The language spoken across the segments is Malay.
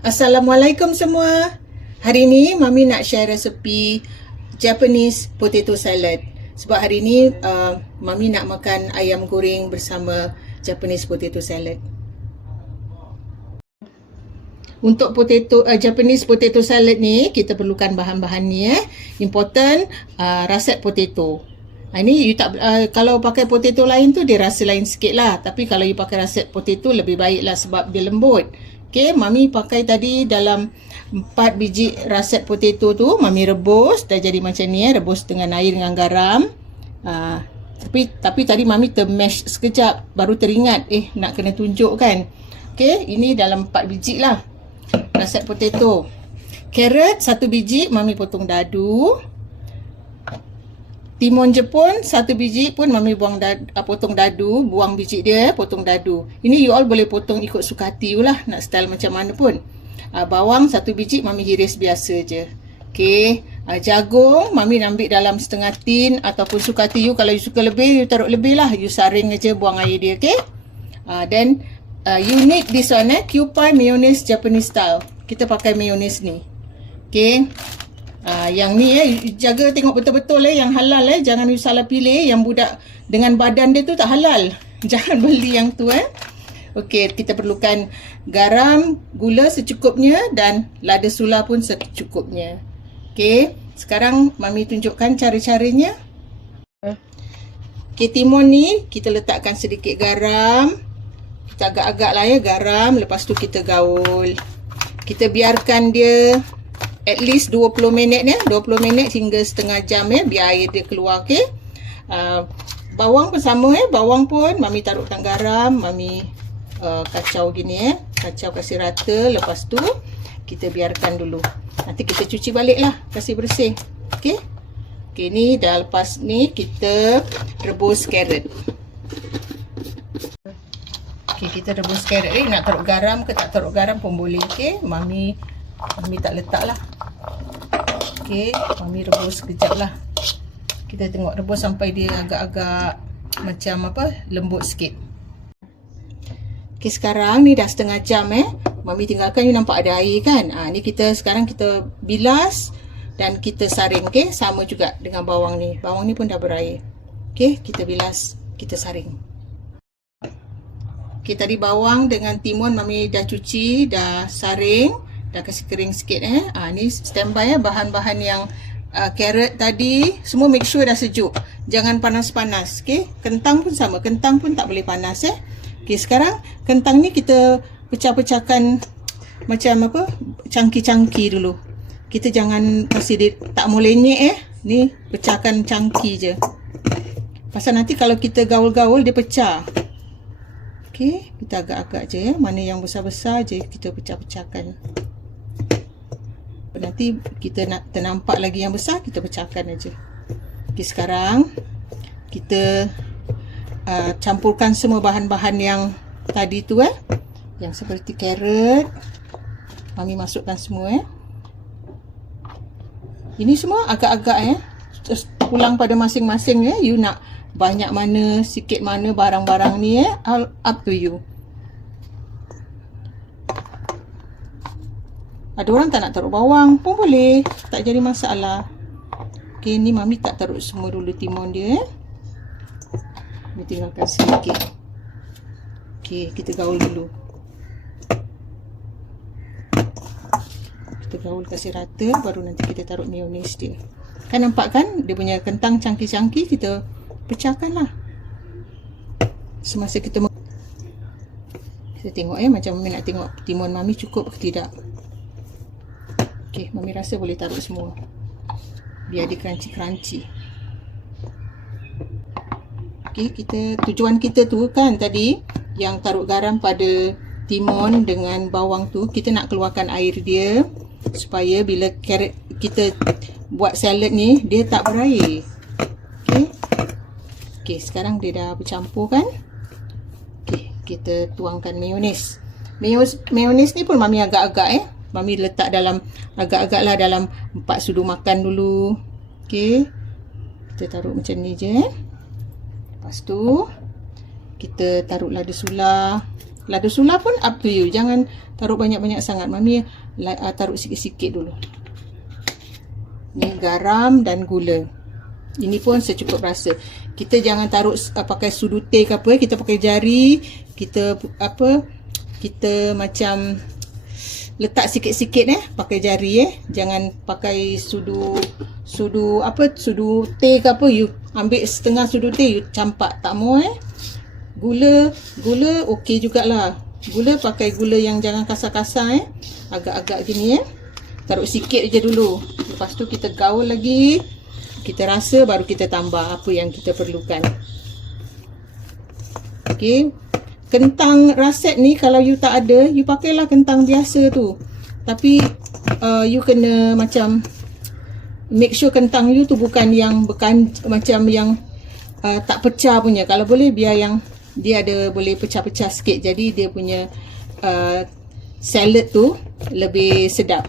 Assalamualaikum semua. Hari ni Mami nak share resepi Japanese potato salad. Sebab hari ni Mami nak makan ayam goreng bersama Japanese potato salad. Untuk Japanese potato salad ni, kita perlukan bahan-bahan ni. Important, russet potato. Ini you tak, kalau pakai potato lain tu dia rasa lain sikit lah. Tapi kalau you pakai russet potato lebih baik lah sebab dia lembut. Okay, Mami pakai tadi dalam 4 biji russet potato tu. Mami rebus, dah jadi macam ni. Rebus dengan air dengan garam. Tapi tadi Mami termash sekejap. Baru teringat, nak kena tunjuk kan. Okay, ini dalam 4 biji lah russet potato. Carrot 1 biji, Mami potong dadu. Timun Jepun 1 biji pun Mami potong dadu, buang biji dia, potong dadu. Ini you all boleh potong ikut suka hati you lah, nak style macam mana pun. Bawang 1 biji Mami hiris biasa je. Okay, jagung Mami ambil dalam setengah tin ataupun suka hati you. Kalau you suka lebih, you taruh lebih lah. You saring aja, buang air dia, okay. Then you need this one, Kewpie mayonnaise Japanese style. Kita pakai mayonnaise ni. Okay. Yang ni jaga tengok betul-betul yang halal jangan you salah pilih yang budak dengan badan dia tu tak halal. Jangan beli yang tu Okey, kita perlukan garam, gula secukupnya dan lada sula pun secukupnya. Okey, sekarang Mami tunjukkan cara-caranya. Okey, timun ni kita letakkan sedikit garam. Kita agak-agak lah garam, lepas tu kita gaul. Kita biarkan dia at least 20 minit 20 minit hingga setengah jam biar air dia keluar, okey. Bawang pun sama bawang pun Mami taruhkan garam, Mami kacau gini kacau kasih rata, lepas tu kita biarkan dulu. Nanti kita cuci balik lah, kasih bersih. Okey. Okey, ni dah lepas ni kita rebus carrot. Okey, kita rebus carrot nak taruh garam ke tak taruh garam pun boleh, okey. Mami tak letak lah. Okay, Mami rebus sekejap lah. Kita tengok rebus sampai dia agak-agak macam lembut sikit. Okay, sekarang ni dah setengah jam Mami tinggalkan, you nampak ada air kan. Ni sekarang kita bilas dan kita saring, okay. Sama juga dengan bawang ni. Bawang ni pun dah berair. Okay, kita bilas, kita saring. Okay, tadi bawang dengan timun Mami dah cuci, dah saring. Dah kasih kering sikit ni standby bahan-bahan yang carrot tadi semua make sure dah sejuk. Jangan panas-panas, okey. Kentang pun sama, kentang pun tak boleh panas Okey, sekarang kentang ni kita pecah-pecahkan macam cangki-cangki dulu. Kita jangan kasih dia tak mau lenyek Ni pecahkan cangki je. Pasal nanti kalau kita gaul-gaul dia pecah. Okey, kita agak-agak je mana yang besar-besar je kita pecah-pecahkan. Nanti kita nak ternampak lagi yang besar, kita pecahkan aja. Okay, sekarang kita campurkan semua bahan-bahan yang tadi tu yang seperti carrot. Mami masukkan semua Ini semua agak-agak terus pulang pada masing-masing you nak banyak mana, sikit mana barang-barang ni all up to you. Ada orang tak nak taruh bawang pun boleh, tak jadi masalah. Okey, ni Mami tak taruh semua dulu timun dia Mami tinggalkan sedikit. Okey, kita gaul dulu. Kita gaul kasih rata, baru nanti kita taruh mayonnaise dia. Kan nampak kan dia punya kentang cangki-cangki, kita pecahkan lah. Semasa kita tengok macam Mami nak tengok timun Mami cukup ke tidak. Okay, Mami rasa boleh taruh semua biar dia crunchy-crunchy. Okay, tujuan kita tu kan tadi yang taruh garam pada timun dengan bawang tu, kita nak keluarkan air dia supaya bila carrot kita buat salad ni dia tak berair. Okay, sekarang dia dah bercampur kan. Okay, kita tuangkan mayonnaise. Mayonnaise ni pun Mami agak-agak Mami letak dalam agak-agak lah dalam 4 sudu makan dulu. Okey. Kita taruh macam ni je. Lepas tu kita taruh lada sula. Lada sula pun up to you. Jangan taruh banyak-banyak sangat. Mami taruh sikit-sikit dulu. Ni garam dan gula. Ini pun secukup rasa. Kita jangan taruh pakai sudu teh ke apa. Kita pakai jari. Kita kita macam letak sikit-sikit pakai jari Jangan pakai sudu teh ke apa. You ambil setengah sudu teh, you campak. Tak mau Gula okey jugalah. Gula pakai gula yang jangan kasar-kasar agak-agak gini Taruh sikit je dulu. Lepas tu kita gaul lagi. Kita rasa baru kita tambah apa yang kita perlukan. Okey. Kentang raset ni kalau you tak ada, you pakailah kentang biasa tu. Tapi you kena macam make sure kentang you tu bukan yang macam yang tak pecah punya. Kalau boleh biar yang dia ada boleh pecah-pecah sikit. Jadi dia punya salad tu lebih sedap.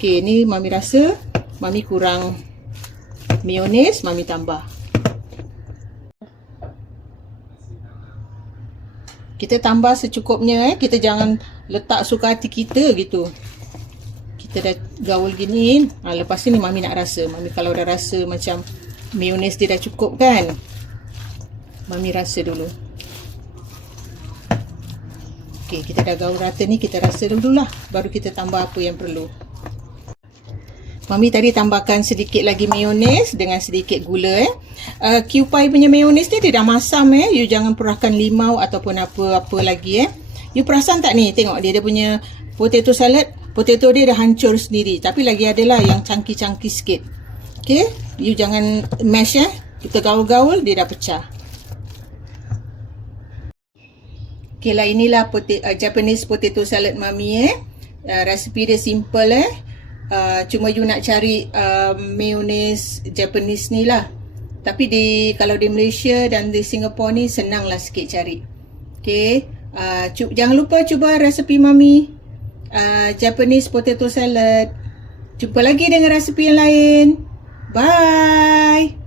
Okey, ni Mami rasa Mami kurang mayonnaise, Mami tambah. Kita tambah secukupnya Kita jangan letak suka hati kita gitu. Kita dah gaul gini. Lepas ni Mami nak rasa. Mami kalau dah rasa macam mayonnaise dia dah cukup kan, Mami rasa dulu. Okey, kita dah gaul rata ni, kita rasa dululah. Baru kita tambah apa yang perlu. Mami tadi tambahkan sedikit lagi mayonnaise dengan sedikit gula Kewpie punya mayonnaise ni dia dah masam You jangan perahkan limau ataupun apa-apa lagi You perasan tak ni? Tengok dia punya potato salad. Potato dia dah hancur sendiri. Tapi lagi adalah yang cangkih-cangkih sikit. Okey, you jangan mash Kita gaul-gaul, dia dah pecah. Okey lah, inilah Japanese potato salad Mami Resipi dia simple cuma you nak cari mayonnaise Japanese ni lah. Tapi kalau di Malaysia dan di Singapore ni senang lah sikit cari. Okey, jangan lupa cuba resepi Mami Japanese potato salad. Jumpa lagi dengan resepi yang lain. Bye.